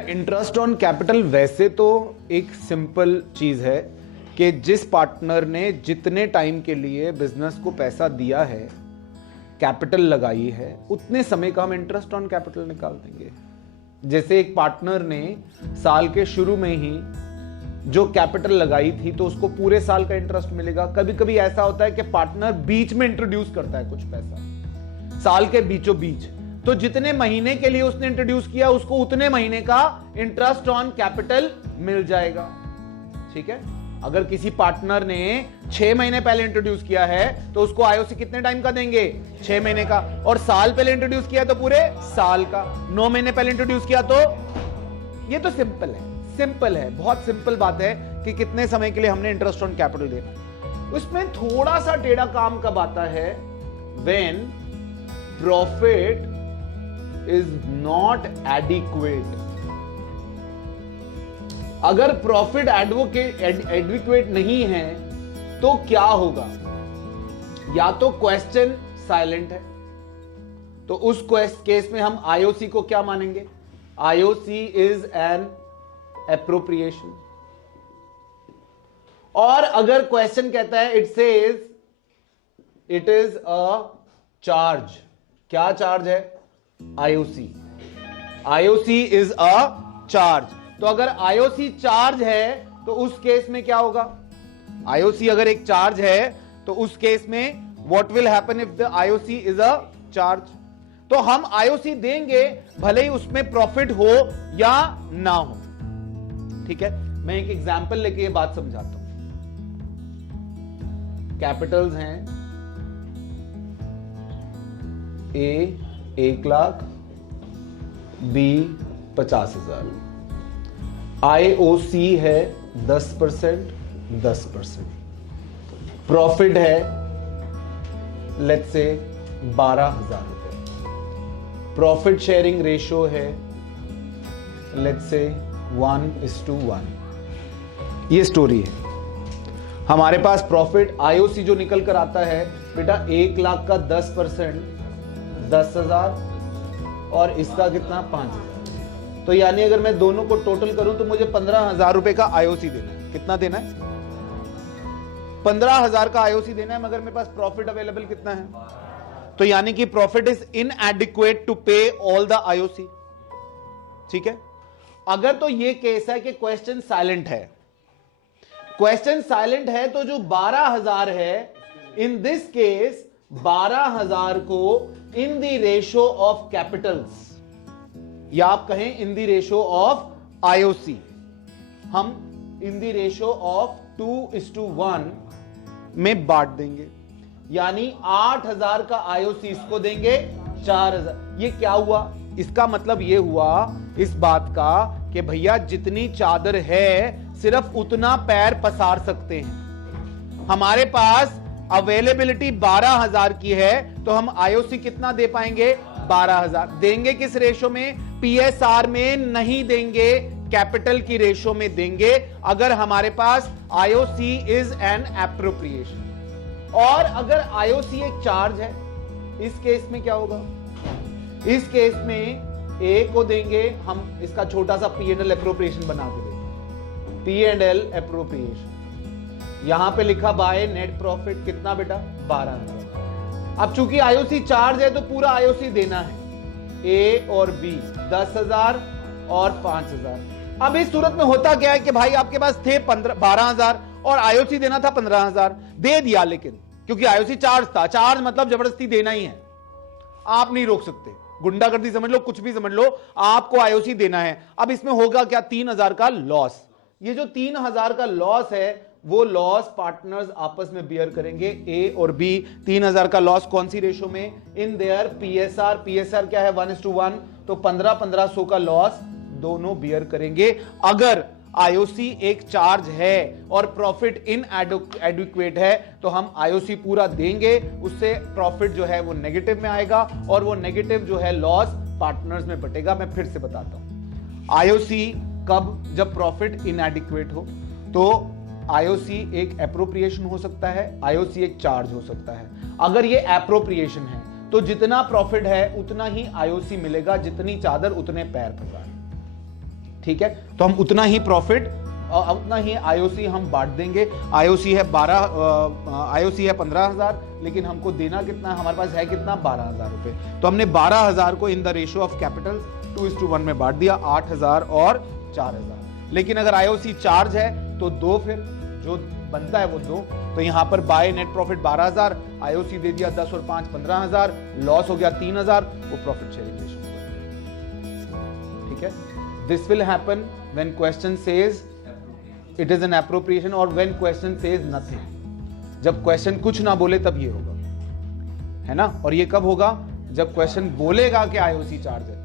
बेटा interest on capital वैसे तो एक सिंपल चीज है कि जिस पार्टनर ने जितने टाइम के लिए बिजनेस को पैसा दिया है, कैपिटल लगाई है, उतने समय का हम इंटरेस्ट ऑन कैपिटल निकाल देंगे। जैसे एक पार्टनर ने साल के शुरू में ही जो कैपिटल लगाई थी तो उसको पूरे साल का इंटरेस्ट मिलेगा। कभी कभी ऐसा होता है कि पार्टनर बीच में इंट्रोड्यूस करता है कुछ पैसा, साल के बीचों बीच, तो जितने महीने के लिए उसने इंट्रोड्यूस किया उसको उतने महीने का इंटरेस्ट ऑन कैपिटल मिल जाएगा। ठीक है, अगर किसी पार्टनर ने 6 महीने पहले इंट्रोड्यूस किया है तो उसको आईओसी कितने टाइम का देंगे? 6 महीने का। और साल पहले इंट्रोड्यूस किया तो पूरे साल का। 9 महीने पहले इंट्रोड्यूस किया तो ये तो सिंपल है, बहुत सिंपल बात है कि कितने समय के लिए हमने इंटरेस्ट ऑन कैपिटल देना। उसमें थोड़ा सा टेढ़ा काम कब आता है? When profit is not adequate. अगर प्रॉफिट एडवोकेट नहीं है तो क्या होगा? या तो क्वेश्चन साइलेंट है, तो उस केस में हम आईओसी को क्या मानेंगे? IOC is an appropriation. और अगर क्वेश्चन कहता है इट इज अ चार्ज, क्या चार्ज है? IOC is a charge. तो अगर आईओसी चार्ज है तो उस केस में क्या होगा? आईओसी अगर एक चार्ज है तो उस केस में what will happen if the IOC is a charge? तो हम आईओसी देंगे भले ही उसमें प्रॉफिट हो या ना हो। ठीक है, मैं एक एग्जांपल लेके ये बात समझाता हूं। कैपिटल्स हैं ए 1 लाख, बी 50,000, आईओसी है 10%, 10%, प्रॉफिट है लेट्स से 12,000 रुपए, प्रॉफिट शेयरिंग रेशियो है लेट्स से 1:1। ये स्टोरी है। हमारे पास प्रॉफिट आईओसी जो निकल कर आता है बेटा 1 लाख का 10% 10,000 और इसका कितना 5,000। तो यानी अगर मैं दोनों को टोटल करूं तो मुझे 15,000 रुपए का आईओसी देना है। कितना देना है? 15,000 का आईओसी देना है, मगर मेरे पास प्रॉफिट अवेलेबल कितना है? तो यानी कि प्रॉफिट इज इनएडिक्वेट टू पे ऑल द आईओसी। ठीक है, अगर तो ये केस है कि क्वेश्चन साइलेंट है, क्वेश्चन साइलेंट है तो जो 12,000 है इन दिस केस 12,000 को in the ratio of Capitals, या आप कहें in the ratio of IOC, हम इन द रेशियो ऑफ 2:1 में बांट देंगे। यानी 8,000 का आईओसी इसको देंगे, 4,000। ये क्या हुआ? इसका मतलब ये हुआ इस बात का कि भैया जितनी चादर है सिर्फ उतना पैर पसार सकते हैं। हमारे पास अवेलेबिलिटी 12,000 की है तो हम आईओसी कितना दे पाएंगे? 12,000। देंगे किस रेशो में? पीएसआर में नहीं देंगे, कैपिटल की रेशो में देंगे अगर हमारे पास आईओसी इज एन एप्रोप्रिएशन। और अगर आईओसी एक चार्ज है, इस केस में क्या होगा? इस केस में ए को देंगे हम, इसका छोटा सा P&L एप्रोप्रिएशन बना के देंगे, P&L एप्रोप्रिएशन। यहां पे लिखा बाय नेट प्रॉफिट कितना बेटा? 12,000। अब चूंकि आईओसी चार्ज है तो पूरा आईओसी देना है, ए और बी 10,000 और 5,000। अब इस सूरत में होता क्या है कि भाई आपके पास थे 12,000 और आईओसी देना था 15,000, दे दिया, लेकिन क्योंकि आईओसी चार्ज था, चार्ज मतलब जबरदस्ती देना ही है, आप नहीं रोक सकते, गुंडागर्दी समझ लो, कुछ भी समझ लो, आपको आईओसी देना है। अब इसमें होगा क्या? 3,000 का लॉस। ये जो 3,000 का लॉस है वो लॉस पार्टनर्स आपस में बियर करेंगे, ए और बी। 3,000 का लॉस कौन सी रेशो में? In their PSR. पीएसआर क्या है? 1:1। तो 1500 का लॉस दोनों बियर करेंगे। अगर आईओसी एक चार्ज है और प्रॉफिट इन एडिक्वेट है तो हम आईओसी पूरा देंगे, उससे प्रॉफिट जो है वो नेगेटिव में आएगा और वो नेगेटिव जो है लॉस पार्टनर्स में बटेगा। मैं फिर से बताता हूं, आईओसी कब? जब प्रॉफिट इनएडिक्वेट हो। तो आईओसी एक एप्रोप्रिएशन हो सकता है, आईओसी एक चार्ज हो सकता है। अगर ये एप्रोप्रिएशन है तो जितना प्रॉफिट है उतना ही आईओसी मिलेगा, जितनी चादर उतने पैर पसार। ठीक है, तो हम उतना ही प्रॉफिट उतना ही आईओसी हम बांट देंगे। आईओसी है 15,000, लेकिन हमको देना कितना, हमारे पास है कितना 12,000 रुपए, तो हमने 12,000 को in the ratio of capital 2:1 में बांट दिया, 8,000 और 4,000। लेकिन अगर आईओसी चार्ज है तो 2, फिर जो बनता है वो 2, तो यहां पर बाय नेट प्रॉफिट 12,000, आईओसी दे दिया 10 और 5 15,000, लॉस हो गया 3,000, वो प्रॉफिट शेयरिंग रेशियो। ठीक है, this will happen when question says it is an appropriation और व्हेन क्वेश्चन सेज नथिंग। जब क्वेश्चन कुछ ना बोले तब ये होगा, है ना। और ये कब होगा, जब क्वेश्चन बोलेगा कि आईओसी चार्ज है,